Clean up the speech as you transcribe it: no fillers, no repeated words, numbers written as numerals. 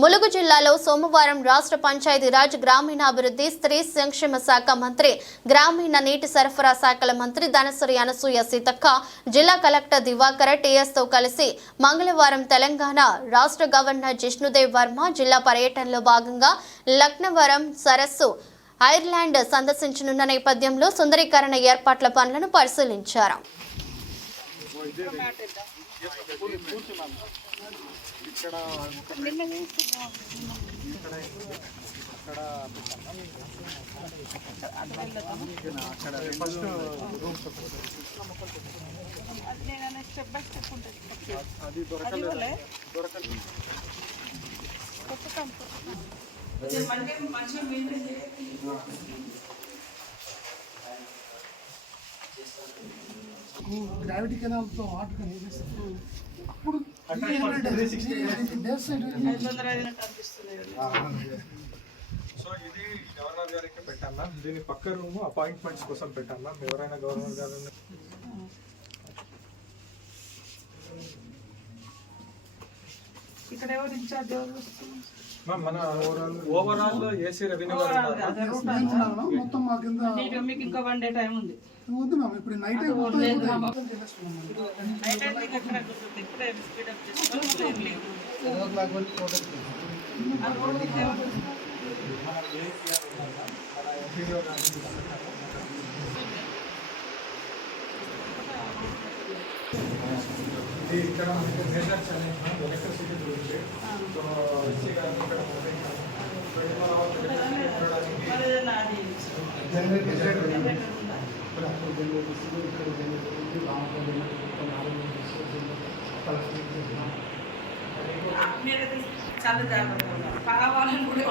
ములుగు జిల్లాలో సోమవారం రాష్ట్ర పంచాయతీరాజ్ గ్రామీణాభివృద్ధి స్త్రీ సంక్షేమ శాఖ మంత్రి, గ్రామీణ నీటి సరఫరా శాఖల మంత్రి ధనసరి అనసూయ సీతక్క, జిల్లా కలెక్టర్ దివాకర్ టీఎస్తో కలిసి మంగళవారం తెలంగాణ రాష్ట్ర గవర్నర్ జిష్ణుదేవ్ వర్మ జిల్లా పర్యటనలో భాగంగా లక్నవరం సరస్సు ఐర్లాండ్ సందర్శించనున్న నేపథ్యంలో సుందరీకరణ ఏర్పాట్ల పనులను పరిశీలించారు. గ్రావిటీ కెనాల్ తో వాటర్ అప్పుడు సో ఇది గవర్నర్ గారికి పెట్టాను. దీని పక్క రూమ్ అపాయింట్మెంట్స్ కోసం పెట్టాను. ఎవరైనా గవర్నర్ గారు ఇక్కడ ఎవరు ఇన్ఛార్జ్ మన ఓవరాల్ ఏసీ రెవెన్యూ మొత్తం మా కింద మీకు ఇంకా 1 డే టైం ఉంది. వద్దు మ్యామ్, ఇప్పుడు నైట్ నైట్ అయితే ఎక్కడ కుదురుతుంది? ఇప్పుడే స్పీడ్ అప్ చేసుకోవాలి. ఇక్కడ మెజర్స్ అనేది ఎలక్ట్రిసిటీ గురించి సో ఎస్సీ గారు ఇక్కడ చాలా జాగ్రత్తగా కావాలని కూడా